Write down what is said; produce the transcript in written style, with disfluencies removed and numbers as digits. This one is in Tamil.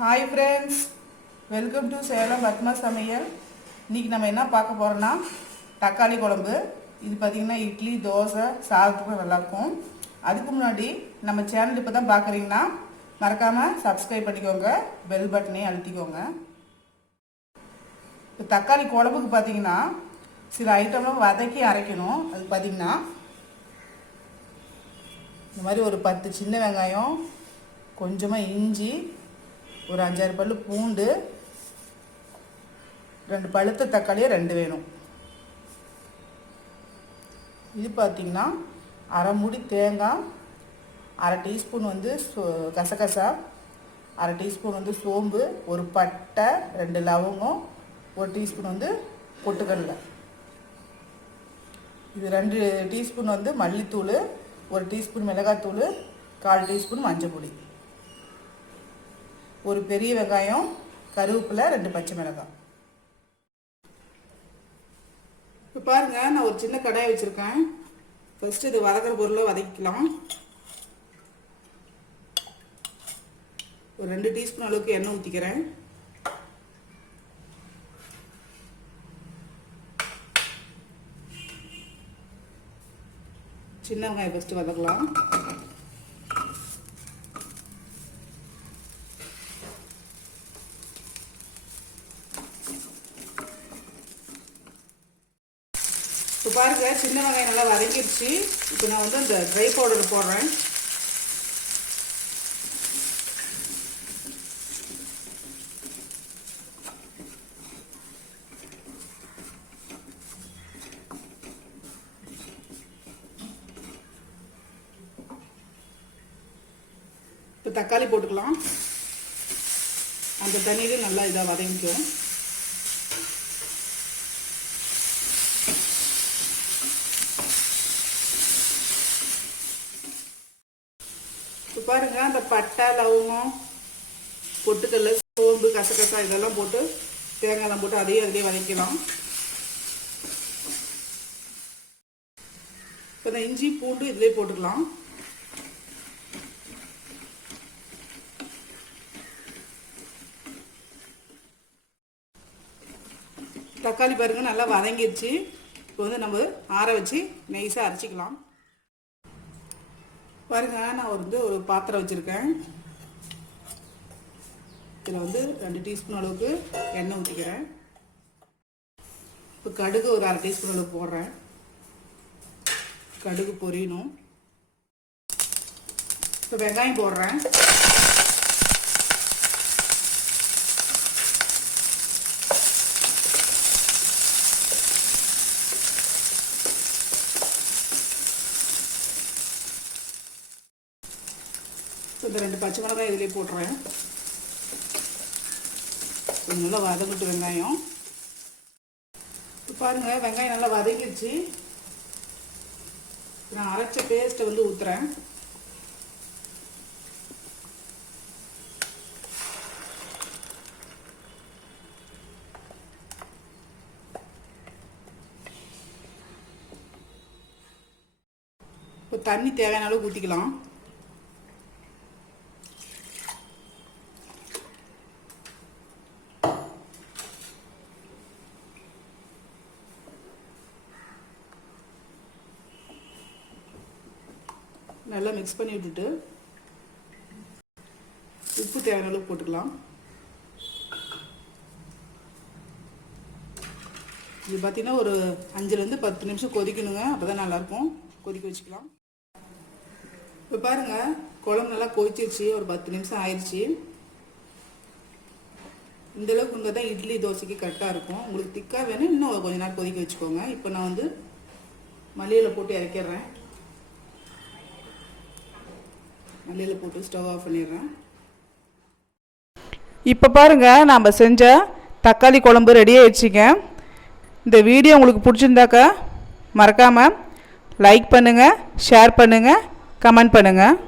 Hi friends, welcome to Salem Padma சமையல். இன்றைக்கி நம்ம என்ன பார்க்க போகிறோன்னா தக்காளி குழம்பு. இது பார்த்திங்கன்னா இட்லி, தோசை, சாதத்துக்கும் நல்லாயிருக்கும். அதுக்கு முன்னாடி நம்ம சேனல் இப்போ தான் பார்க்குறீங்கன்னா மறக்காமல் சப்ஸ்கிரைப் பண்ணிக்கோங்க, பெல் பட்டனையும் அழுத்திக்கோங்க. இப்போ தக்காளி குழம்புக்கு பார்த்திங்கன்னா சில ஐட்டம்லாம் வதக்கி அரைக்கணும். அது பார்த்திங்கன்னா இந்த மாதிரி ஒரு 10 சின்ன வெங்காயம், கொஞ்சமாக இஞ்சி, ஒரு 5-6 பல்லு பூண்டு, 2 பழுத்த தக்காளியை 2 வேணும். இது பார்த்திங்கன்னா அரை மூடி தேங்காய், அரை டீஸ்பூன் கசகசா, அரை டீஸ்பூன் சோம்பு, ஒரு பட்டை, 2 லவங்கம், ஒரு டீஸ்பூன் பொட்டுக்கடலை. இது 2 டீஸ்பூன் மல்லித்தூள், ஒரு டீஸ்பூன் மிளகாத்தூள், 1/4 டீஸ்பூன் மஞ்சள் பொடி, ஒரு பெரிய வெங்காயம், கருவேப்பிலை, 2 பச்சை மிளகாய். இப்போ பாருங்கள், நான் ஒரு சின்ன கடாய் வச்சுருக்கேன். ஃபஸ்ட்டு இது வதக்கிற பொருளை வதக்கிக்கலாம். ஒரு 2 டீஸ்பூன் அளவுக்கு எண்ணெய் ஊற்றிக்கிறேன். சின்ன வெங்காயம் ஃபஸ்ட்டு வதக்கலாம். இப்போ பாருங்கள், சின்ன வெங்காயம் நல்லா வதக்கிடுச்சு. இப்போ நான் அந்த ட்ரை பவுடர் போடுறேன். இப்போ தக்காளி போட்டுக்கலாம். அந்த தண்ணியிலே நல்லா இதாக வதங்கிக்கும். இப்போ பாருங்கள், அந்த பட்டை, லவங்கம், பொட்டுக்கடலை, சோம்பு, கசகசா இதெல்லாம் போட்டு தேங்காய்லாம் போட்டு அதையே வதக்கலாம். இப்போ இந்த இஞ்சி பூண்டு இதிலே போட்டுக்கலாம். தக்காளி பாருங்கள் நல்லா வதங்கிடுச்சு. இப்போ நம்ம ஆற வச்சு நைஸாக அரைச்சிக்கலாம். பாருங்க, நான் ஒரு பாத்திரம் வச்சுருக்கேன். இதில் 2 டீஸ்பூன் அளவுக்கு எண்ணெய் ஊற்றிக்கிறேன். இப்போ கடுகு ஒரு 1/2 டீஸ்பூன் அளவுக்கு போடுறேன். கடுகு பொரியணும். இப்போ வெங்காயம் போடுறேன். இந்த 2 பச்சை மிளகாய் இதிலே போட்டுறேன். கொஞ்சம் நல்லா வதங்கிட்டு வெங்காயம். இப்போ பாருங்கள், வெங்காயம் நல்லா வதங்கிடுச்சு. நான் அரைச்ச பேஸ்ட்டை ஊற்றுறேன். இப்போ தண்ணி தேவையான அளவுக்கு ஊற்றிக்கலாம். நல்லா மிக்ஸ் பண்ணி விட்டுட்டு உப்பு தேவையான அளவுக்கு போட்டுக்கலாம். இது பார்த்தீங்கன்னா ஒரு 5-10 நிமிஷம் கொதிக்கணுங்க. அப்போ தான் நல்லாயிருக்கும். கொதிக்க வச்சுக்கலாம். இப்போ பாருங்கள், குழம்பு நல்லா கொதிச்சிருச்சு. ஒரு 10 நிமிஷம் ஆயிடுச்சு. இந்தளவுக்கு இருந்தால் தான் இட்லி, தோசைக்கு கரெக்டாக இருக்கும். உங்களுக்கு திக்காக வேணும், இன்னும் கொஞ்சம் நேரம் கொதிக்க வச்சுக்கோங்க. இப்போ நான் மல்லியில் போட்டு இறக்கிடுறேன். மல்லியில் போட்டு ஸ்டவ் ஆஃப் பண்ணிடுறேன். இப்போ பாருங்கள், நாம் செஞ்ச தக்காளி குழம்பு ரெடி ஆகிடுச்சிங்க. இந்த வீடியோ உங்களுக்கு பிடிச்சிருந்தாக்கா மறக்காமல் லைக் பண்ணுங்கள், ஷேர் பண்ணுங்கள், கமெண்ட் பண்ணுங்கள்.